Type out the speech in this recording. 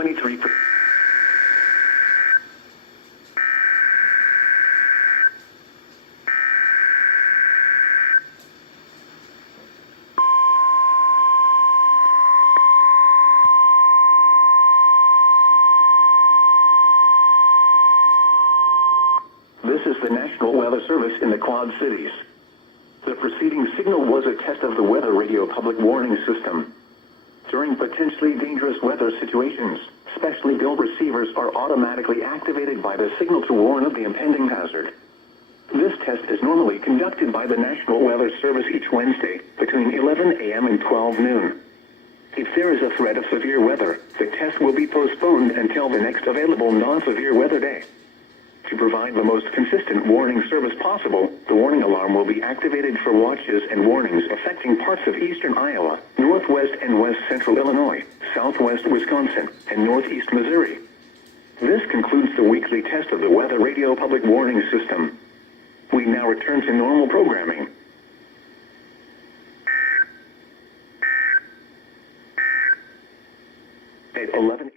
73%. This is the National Weather Service in the Quad Cities. The preceding signal was a test of the Weather Radio Public Warning System. During potentially dangerous weather situations, specially built receivers are automatically activated by the signal to warn of the impending hazard. This test is normally conducted by the National Weather Service each Wednesday between 11 a.m. and 12 noon. If there is a threat of severe weather, the test will be postponed until the next available non-severe weather day. To provide the most consistent warning service possible, the warning alarm will be activated for watches and warnings affecting parts of eastern Iowa, northwest and west central Illinois, southwest Wisconsin, and northeast Missouri. This concludes the weekly test of the Weather Radio Public Warning System. We now return to normal programming. At 11